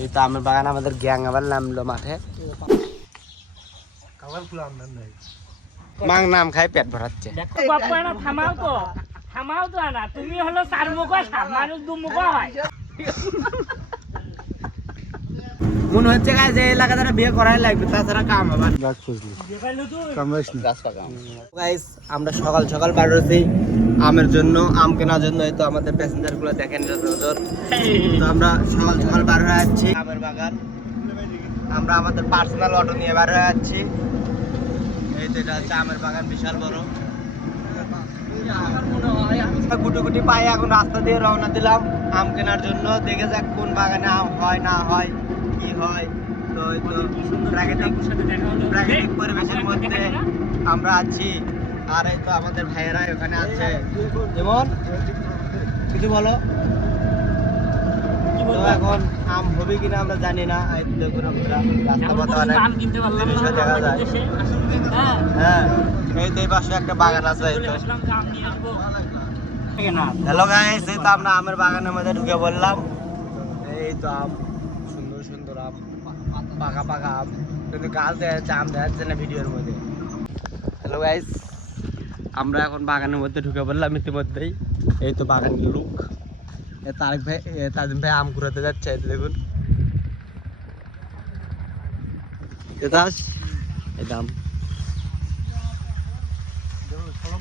এই তো আমের বাগান আমাদের গ্যাং আবার নামলো মাঠে। মাং নাম খাই পেট ভরাচ্ছে। থামাও তো না, তুমি হলো চার মুখ মানুষ দু মুখ হয়। মনে হচ্ছে যে এলাকা তারা বিয়ে করাই লাগবে, তাছাড়া কাম আবার গাইস। আমরা সকাল সকাল বার হয়েছি আমের জন্য, আম কেনার জন্য। এই তো আমাদের প্যাসেঞ্জার গুলো দেখেন, তো আমরা সকাল সকাল বার হয়ে যাচ্ছি আমের বাগান। আমরা আমাদের পার্সোনাল অটো নিয়ে বার হয়ে যাচ্ছি। এই তো এটা হচ্ছে আমের বাগান, বিশাল বড়। গুটি গুটি পায়ে এখন রাস্তা দিয়ে রওনা দিলাম আম কেনার জন্য। দেখে যাক কোন বাগানে আম হয় না হয়, কি হয়। তো প্রাকৃতিক পরিবেশের মধ্যে আমরা আছি। আর এই তো আমাদের ভাইয়েরা ওখানে আছে। যেমন কিছু বলো। তো এখন আম হবে কিনা আমরা জানি না। রাস্তা পথে অনেক জিনিসও দেখা যায়। হ্যাঁ, এই তো এই পাশে একটা বাগান আছে। হ্যালো গাইস, এই তো আমরা আমের বাগানের মধ্যে ঢুকে বললাম। এই তো আম, সুন্দর সুন্দর আম, পাকা পাকা আম, কিন্তু গাছ দেখা যাচ্ছে, আম দেখা যাচ্ছে না ভিডিওর মধ্যে। হ্যালো গাইস, আমরা এখন বাগানের মধ্যে ঢুকে বললাম ইতিমধ্যেই। এই তো বাগানের লুক। তারেক ভাই, তাজিম ভাই আম ঘুরাতে যাচ্ছে। এই দেখুন,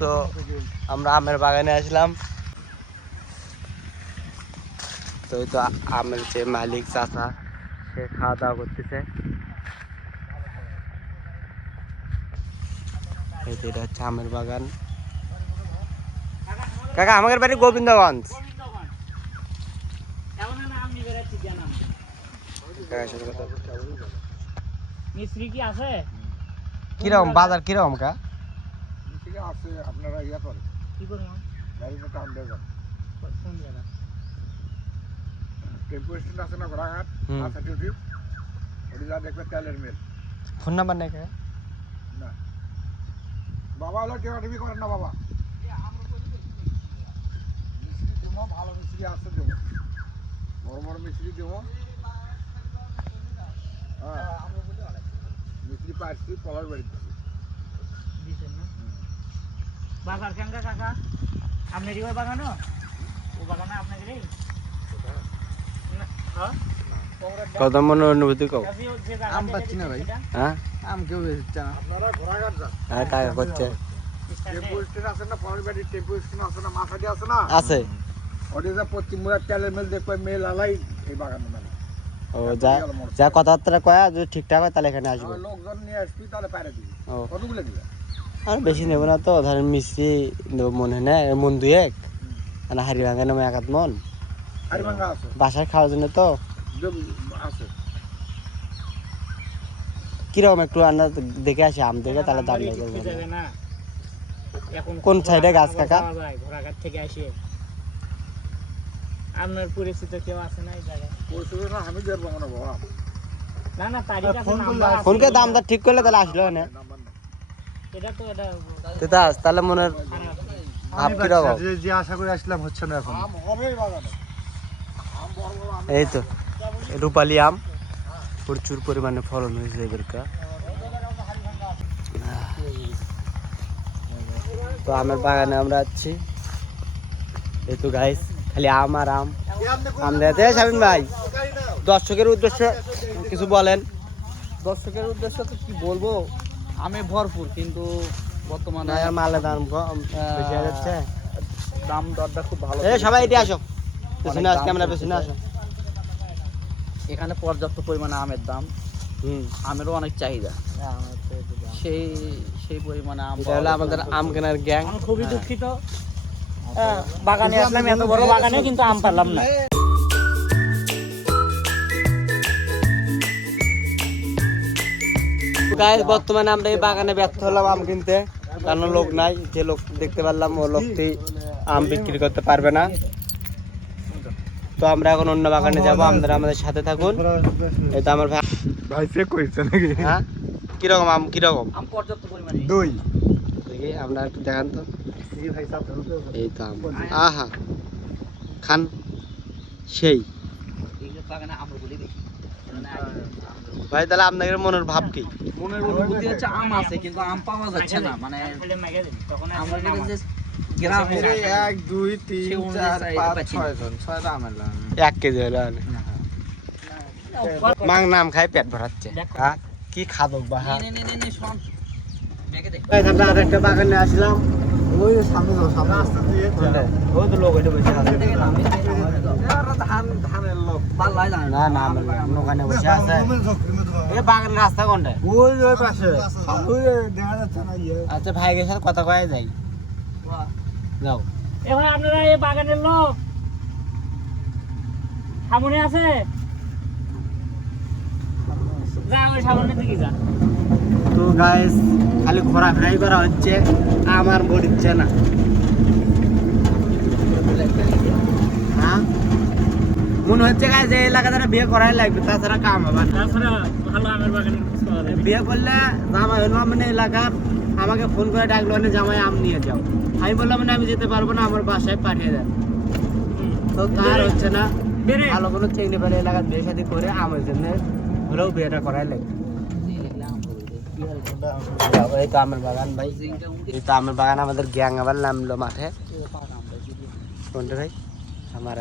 তো আমরা আমের বাগানে আসলাম। তো এই তো আমের যে মালিক চাচা, সে খাওয়া দাওয়া করতেছে। এই তো এটা হচ্ছে আমের বাগান। কাকা, আমাদের বাড়ি গোবিন্দগঞ্জ। কিরকম বাজার, কিরকম কা আছে আপনারা ইয়া করেন কি করুন গাড়িতে টান দেবেন কোন জায়গা টেম্পো স্ট্যান্ড আছে না ঘোড়াঘাট আচ্ছা ডিউটি ওই যা দেখবে তেলের মিল। ফোন নাম্বার নেই কা? না বাবা হলো টিভি করেন না বাবা। মিস্ত্রি দেবো, ভালো মিস্ত্রি আছে দেবো, বড় বড় মিস্ত্রি দেবো। হ্যাঁ, মিস্ত্রি পাইছি পলার বাড়িতে বাজার কেঙ্গা কাকা আপনারই ওই বাগানো? ও বাগানে আপনাকে কত মনে অনুভূতি কও? আম পাচ্ছি না ভাই। হ্যাঁ, আম কেউ বেচছে না। আপনারা ঘোড়াঘাট যান। হ্যাঁ, টাকা করছে। টেম্পো স্ট্যান্ড আছে না, পরের বাড়ির টেম্পো স্ট্যান্ড আছে না, মাথাটি আছে না, আছে। ওটা যা পশ্চিম মুড়ার তেলের মিল দেখবে, মেল আলাই এই বাগান মেলা। ও যা যা কথাবার্তা কয়া যদি ঠিকঠাক হয় তাহলে এখানে আসবো। লোকজন নিয়ে আসবি তাহলে পারে দিবি। ও, কতগুলো দিবে? আর বেশি নেবো না তো, ধরেন মিস্ত্রি নেবো মনে হয় না, মন দুয়েক। মানে হাড়ি ভাঙা নেবো এক আধ মন, হাড়িভাঙ্গা আছে, বাসায় খাওয়ার জন্য তো। আছে। কিরকম একটু আমরা দেখে আসি, আম দেখে তাহলে দাম নেই করবো। কোন সাইডে গাছ কাকা? ঘোড়াঘাট থেকে আসে আপনার পরিচিত কেউ আছে না এই জায়গায়? পরিচিত না, আমি দেব না বাবা। না না, তারিখ আছে, নাম্বার আছে। ফোনকে দামটা ঠিক করলে তাহলে আসলো না। এটা তো এটা তেতাস তাহলে মনের ভাব কিরকম? যে আশা করে আসলাম হচ্ছে না এখন। আম হবে বাগানে, আম বড় বড় আম। এই তো রূপালি আম, প্রচুর পরিমাণে ফলন হয়েছে এবারকার। তো আমের বাগানে আমরা আছি। এই তো গাইস, খালি আম আর আম। আম দেখাতে শামিম ভাই, দর্শকের উদ্দেশ্যে কিছু বলেন। দর্শকের উদ্দেশ্যে তো কি বলবো, আমে ভরপুর, কিন্তু বর্তমানে মালের দাম বেশি হয়ে যাচ্ছে। দাম দরটা খুব ভালো। এই সবাই এটি আসো, পেছনে আস, ক্যামেরা পেছনে আসো। এখানে পর্যাপ্ত পরিমাণে আমের দাম, আমেরও অনেক চাহিদা, সেই সেই পরিমাণে আম। এটা হলো আমাদের আম কেনার গ্যাং। আমি খুবই দুঃখিত, বাগানে আসলাম এত বড় বাগানে কিন্তু আম পেলাম না। গাইস, বর্তমানে আমরা এই বাগানে ব্যর্থ হলাম আম কিনতে, কারণ লোক নাই। যে লোক দেখতে পারলাম ও লোকটি আম বিক্রি করতে পারবে না। তো আমরা এখন অন্য বাগানে যাবো, আপনারা আমাদের সাথে থাকুন। এটা আমার ভাই চেক করেছে নাকি? হ্যাঁ, কিরকম আম, কিরকম আম পর্যাপ্ত পরিমাণে। দুই দেখি আমরা একটু দেখান তো। ভাই সাথ এই তো আম, আহা খান সেই। এই বাগানে আমরা বলি বেশি। ভাই তাহলে আপনাদের মনের ভাব কি? মনের অনুভূতি হচ্ছে আম আছে কিন্তু আম পাওয়া যাচ্ছে না, মানে আমরা যেটা যে গ্রামে 1 2 3 4 5 6 জন 6টা আমের লাগান 1 কেজি হলো মাং নাম খাই পেট ভরাচ্ছে। হ্যাঁ কি খাদক বা হ্যাঁ নে শোন ব্যাগে দে। আমরা আরেকটা বাগানে আসলাম। ওই সামনে যাও, সামনে রাস্তা দিয়ে ওই তো লোক এটা বসে আছে। ধানের লোক ভাল লাগে না। না না আমার ওখানে বসে আছে। এই বাগানের রাস্তা কোনটা? ওই পাশে ওই দেখা যাচ্ছে না ইয়ে আচ্ছা ভাইয়ের সাথে কথা কয়ে যাই। যাও। এ ভাই আপনারা এই বাগানের লোক সামনে আছে? যা ওই সামনের দিকে যা। তো গাইস খালি ঘোরাফেরাই করা হচ্ছে, আমার বলিচ্ছে না। হ্যাঁ মনে হচ্ছে গাইস এই এলাকা দ্বারা বিয়ে করাই লাগবে, তাছাড়া কাম হবে না। তাছাড়া ভালো আমের বাগানের খোঁজ পাওয়া যাবে। বিয়ে করলে জামাই হলো মানে এলাকার আমাকে ফোন করে ডাকলো না জামাই আম নিয়ে যাও। আমি বললাম মানে আমি যেতে পারবো না, আমার বাসায় পাঠিয়ে দেন। তো তার হচ্ছে না বেরে ভালো কোনো চেংড়ি পাড়ে এলাকার বিয়ে শাদী করে আমার জন্য হলেও বিয়েটা করাই লাগবে। এই তো আমের বাগান ভাই, এই তো আমের বাগান। আমাদের গ্যাং আবার নামলো মাঠে। কোনটা ভাই? আমার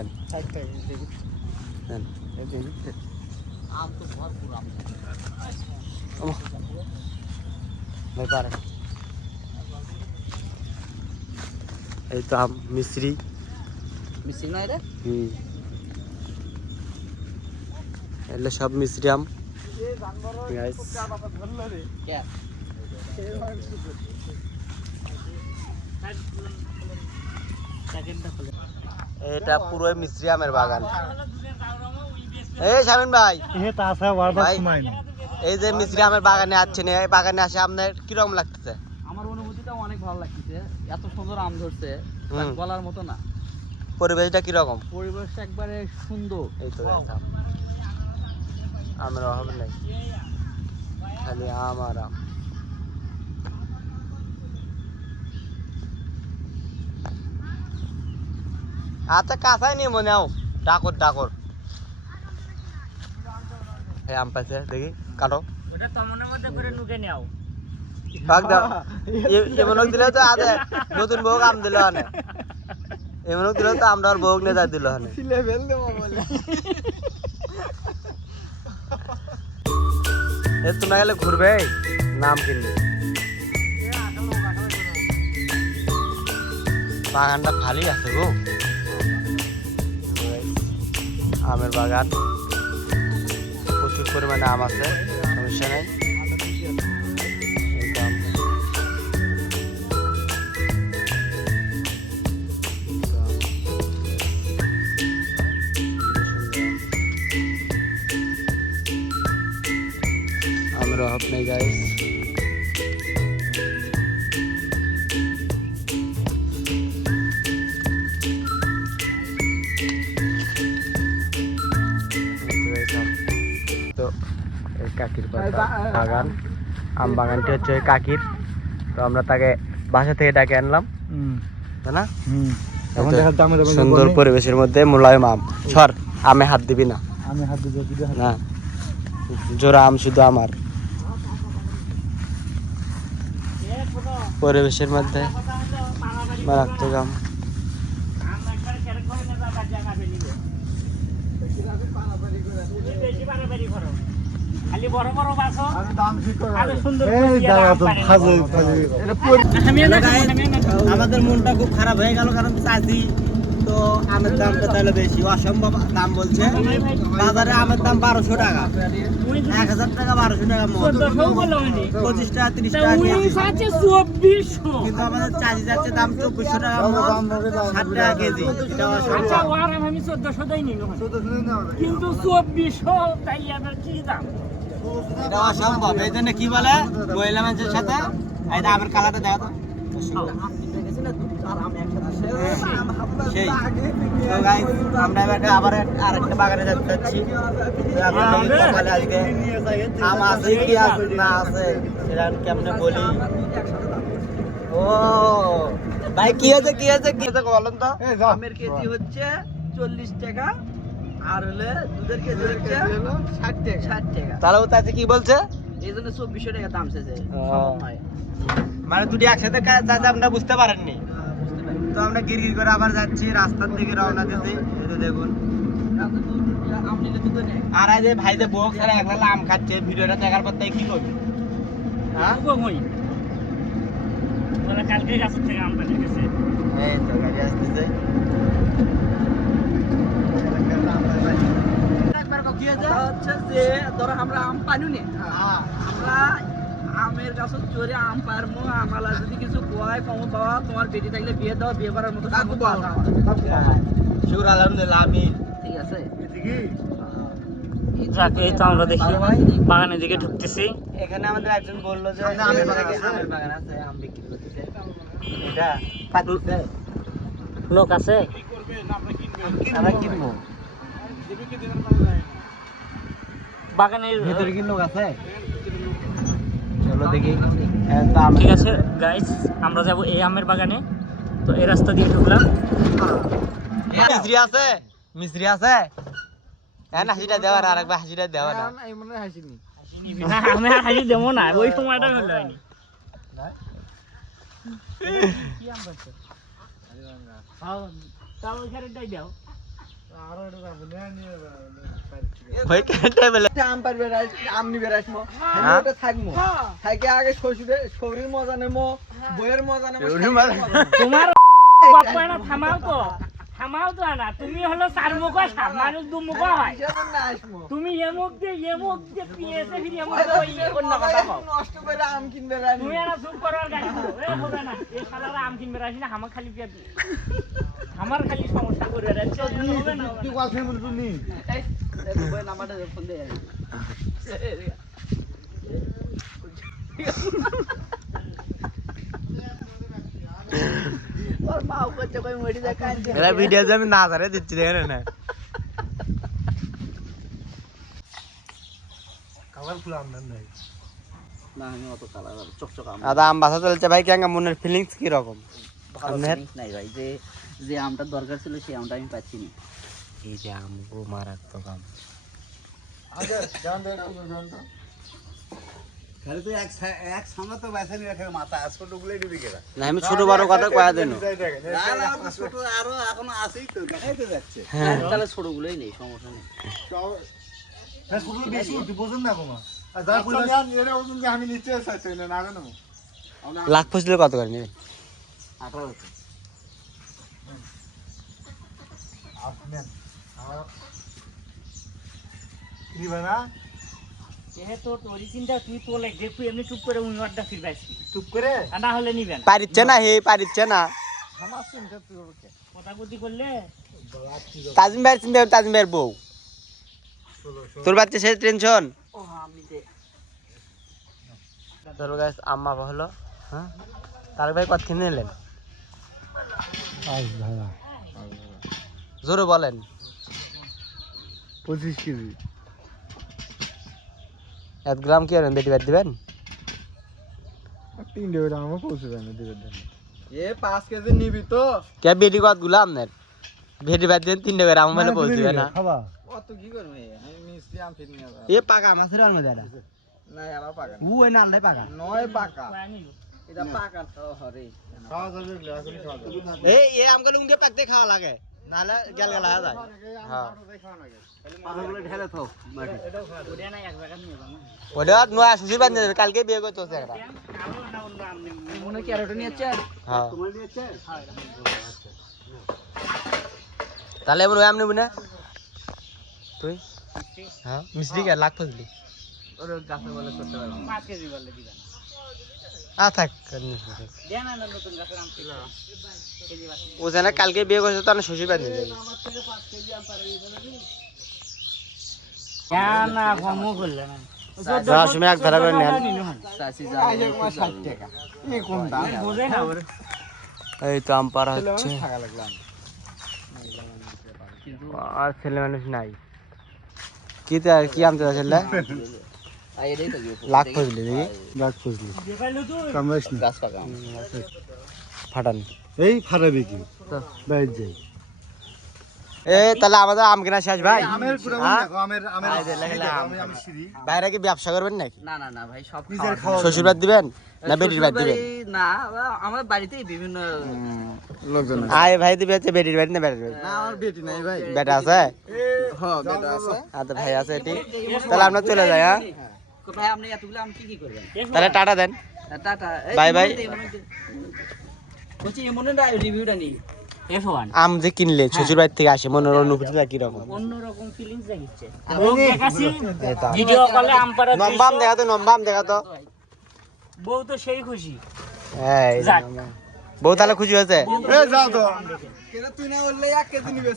আম তো ভরপুর আম। ভাই পারেন। এই তো আম মিশ্রি। মিষ্টি নয় রে? এগুলো সব মিশ্রি আম। Guys, কে? এটা পুরোই মিশ্রি আমের বাগান। এই শামিন ভাই, ভাই, এই যে মিশ্রি আমের বাগানে আছেন, এই বাগানে আসে আপনার কিরকম লাগতেছে? আমার অনুভূতিটা অনেক ভালো লাগতেছে, এত সুন্দর আম ধরছে হুম। বলার মতো না। পরিবেশটা কিরকম? পরিবেশটা একবারে সুন্দর। এই তো guys, আমের অভাব নেই, খালি আম আর আম। আচ্ছা কাঁচাই নিয়ে মনে আও, ডাকর ডাকর। এই আম পাইছে দেখি, কাটো। ওটা তমনের মধ্যে করে নুকে নাও। ভাগ দাও। এমন দিলে তো আদে নতুন বউ আম দিল হানে। এমন দিলে তো আমরা আর বউ নিয়ে যাই দিল হানে। লেভেল দেবো বলে এ তোমরা গেলে ঘুরবে নাম কিনবে। বাগানটা খালি আছে গো, আমের বাগান, প্রচুর পরিমাণে আম আছে, সমস্যা নাই। এই তো আম। আমের অভাব নেই গাইস। তো এই কাকির বাগান, আম বাগানটি হচ্ছে ওই কাকির। তো আমরা তাকে বাসা থেকে ডাকে আনলাম, তাই না? এখন দেখা যাচ্ছে আমাদের সুন্দর পরিবেশের মধ্যে মোলায়েম আম। সর, আমে হাত দিবি না, আমি হাত দিয়ে না জোড়া আম শুধু আমার। পরিবেশের মধ্যে মারাত্মক আম। খালি বড় বড় বাসো দাম ঠিক করে আরো সুন্দর এই করে দিয়ে দাঁড়া আম তো পাড়ে ফাজে নেবো। ফাজে আমাদের মনটা খুব খারাপ হয়ে গেল, কারণ চাষি তো আমের দামটা তাহলে বেশি, অসম্ভব দাম বলছে। বাজারে আমের দাম 1200 টাকা, 1000 টাকা 1200 টাকা মন, 1400 বললো উনি। 25 টাকা 30 তা টাকা উনি কেজি। চাচ্ছে 2400। কিন্তু আমাদের চাষি যাচ্ছে দাম 2400 টাকা মন, 60 টাকা কেজি। এটা আচ্ছা অসম্ভব। ওর আমি 1400 দেই নি কিন্তু 2400 তাই আবার কি দাম? এটা অসম্ভব। এই জন্য কি বলে মহিলা মানুষের সাথে এই যে আমের কালারটা দেখা তো সেই। তো গাইস আমরা এবার আবার আরেকটা বাগানে যেতে যাচ্ছি। তো এখন সকালে আজকে আম আছে কি আছে না আছে সেটা কেমনে বলি। ও ভাই কি আছে কি আছে কি আছে বলেন তো। আমের কেজি হচ্ছে 40 টাকা, আর হলে দুধের কেজি হচ্ছে 60 টাকা। তাহলে ও তাতে কি বলছে? এই জন্য 2400 টাকা দাম চেয়েছে। মানে দুটি একসাথে চাচা আপনারা বুঝতে পারেননি। তো আমরা গিরগির করে আবার যাচ্ছি, রাস্তার দিকে রওনা দিয়েছি। এই তো দেখুন, আর এই যে ভাই যে বউ ছাড়া একলা আম খাচ্ছে, ভিডিওটা দেখার পর তাই কি করবি? হ্যাঁ, কালকে গাছের থেকে আম পেয়ে গেছে। এই তো গাড়ি আসতেছে। হচ্ছে যে ধরো আমরা আম পাইনি নে, আমরা আমের গাছত চড়ে আম পারমু। আমালা যদি কিছু কয় কম বাবা তোমার বেটি থাকলে বিয়ে দাও, বিয়ে করার মতো শুক্র আলহামদুলিল্লাহ। আমি ঠিক আছে। যাক, এই তো আমরা দেখি বাগানের দিকে ঢুকতেছি। এখানে আমাদের একজন বললো যে আমের বাগান আছে, আম বিক্রি করতেছে। এটা পাচ্ছে লোক আছে, আমরা কিনবো। বাগানের ভিতরে কি লোক আছে? চলো দেখি। ঠিক আছে গাইস, আমরা যাব এই আমের বাগানে। তো এই রাস্তা দিয়ে ঢুকলাম। মিস্ত্রি আছে? মিস্ত্রি আছে? হ্যাঁ, হাসিটা দেওয়ার, আর একবার হাসিটা দেওয়া না। না, আমি আর হাসি দেবো না, ওই সময়টা হলো হয়নি। তাও ওইখানেটাই দাও। ভাই কেটে বেলে আম পারবে আম নিবে রাখবো, হ্যাঁ? থাকবো থাকে আগে শরীর মজা নেবো, বইয়ের মজা নেবো। তোমার বাপ্পা না থামাও তো, থামাও তো না। তুমি হলো চার মুখা সাপ, মানুষ দু মুখা হয়। তুমি এমুক দিয়ে পিয়েছে ফিরে এমুক দিয়ে ওই অন্য কথা কও। নষ্ট করে আম কিনবে তুমি না চুপ করো আর গাড়ি করো। এ হবে না, এই শালারা আম কিনবে রাখি না, আমার খালি পেয়ে আমার খালি সমস্যা করে যাচ্ছে। হবে না, তুই কথা বলি তুমি নাম্বারটা ফোন দে। ওর মা করছে কই মরি যায় কাঁদছে। এরা ভিডিও যে আমি না ধরে দিচ্ছি, দেখেন না। কালারফুল আম নাই না, আমি অত কালার চকচক আম আদা আম বাসা চলছে ভাই। কেঙ্গা মনের ফিলিংস কি রকম? ভালো ফিলিংস নাই ভাই, যে আমটা দরকার ছিল সেই আমটা আমি পাচ্ছি না। এই যে আমগো মারাত্মক আম। আগে জান দে তো খালি তো এক সামনে তো বেসানি রাখে মাথা ছোটগুলোই ডুবে গেল। না, আমি ছোট বড় কথা কয়া দেন। না না ছোট আরো এখনো আছেই তো, দেখাইতে যাচ্ছে। তাহলে ছোটগুলোই নেই, সমস্যা নেই। হ্যাঁ, শুধু বেশি উঠি বুঝুন না বাবা। আর যা কইরা এর ওজন আমি নিচে চাইছি না, না জানো লাখ ফসলে কত করে নেবেন? 18 আপনি কি বানা যেহেতু তোর চিন্তা তুই তোলে দেখু এমনি চুপ করে উনি অর্ডার ফিরবাইছি, চুপ করে আর না হলে নিবে না। পারিচ্ছে না, হে পারিচ্ছে না। আমার চিন্তা তুই ওকে কথা বুদ্ধি করলে তাজিম ভাইয়ের চিন্তা করে, তাজিম ভাইয়ের বউ। তোর বাচ্চা সে টেনশন। ও আমি দে ধরো গাছ আম্মা হলো। হ্যাঁ, তার ভাই কত কিনে নিলেন? আজ ভাড়া জোরে বলেন। 25 কেজি। 1 গ্রাম কি আনেন? বেটি বাদ দিবেন? 3 টাকা দাম পৌঁছে যায় না দিবেন। এ 5 কেজি নিবি তো? কে বেটি কত গুলা আপনার? বেটি বাদ দিবেন 3 টাকা আম মানে পৌঁছবে না। খাবা অত কি করবে? আমি মিষ্টি আম ফির নিয়ে এ পাকা মাছের আর মধ্যে এটা। না আবার পাকা ও এ না নাই পাকা। নয় পাকা, এটা পাকা তো হরে। খাওয়া যাবে এখনই খাওয়া যাবে। এ আমকে লুঙ্গে পাকতে খাওয়া লাগে, নাহলে গেল গেল হয়ে যায়। হ্যাঁ, পাহাড়গুলো ঢেলে থাও মাটি। ওটা না এক জায়গা নিয়ে যাও না। ওটা নয়া শ্বশুর বান্ধে দেবে, কালকে বিয়ে করতে হচ্ছে একটা। আরো না অন্য আম নেই। মনে কি আর ওটা নিয়ে চাই? হ্যাঁ, তোমার দিয়েছে? তাহলে এবার ওই আম নেবি না তুই? হ্যাঁ, মিষ্টি কে লাখ ফসলি। ওর গাছে বলে করতে পারবো। 5 কেজি বললে দিবা না। থাক। দেন না নতুন গাছের আম ছিল। কেজি বাকি। ও জানে কালকে বিয়ে করছে তো শ্বশুর বান্ধে দেবে। না কমও করলে না। যাওয়ার সময় এক ধারা করে নেন। চাচি যা আজ এক মাস 60 টাকা। এই কোন দাম? বোঝে না ওর। এই তো আম পাড়া হচ্ছে, টাকা লাগলাম। আর ছেলে মানুষ নাই। কি আনতে ছেলে? আই এটাই তো লাখ ফসলি দেখি। গাছ খুঁজলি দেখাইলো তুই। কামড়াইস না। গাছ পাকা আম। ফাটান। এই ফাটাবি কি? বাইরে যাই। তাহলে আমাদের আম কেনা শেষ ভাই আমের পুরো হ্যাঁ? দেখো আমের আমের এই যে লেখা সিঁড়ি দেখো, আম। আমি সিঁড়ি বাইরে কি ব্যবসা করবেন নাকি না না না ভাই সব নিজের খাওয়া খাওয়া শ্বশুর বাদ দিবেন না বেটির বাদ দিবেন শ্বশুরবাড়ি না আমার বাড়িতেই বিভিন্ন লোকজন আয় ভাই দিবে হচ্ছে বেটির বাড়ি না বেটার বাড়ি না আমার বেটি নাই ভাই বেটা আছে হ্যাঁ বেটা আছে আচ্ছা ভাই আছে ঠিক তাহলে আমরা চলে যাই হ্যাঁ ভাই আপনি এতগুলো আম কি করবেন তাহলে টাটা দেন টাটা Bye bye. বলছি এমন রিভিউটা নিই F1 আম যে কিনলে শ্বশুর বাড়ি থেকে আসে মনের অনুভূতিটা কিরকম অন্যরকম ফিলিংস দেখাচ্ছে বউ দেখাছি ভিডিও কলে আম পাড়া নম্বাম দেখাতো নম্বাম দেখাতো বউ তো সেই খুশি এই যাক। বউ তাহলে খুশি হয়েছে এ যাও তো দেখে। তুই না বললে 1 কেজি নিবে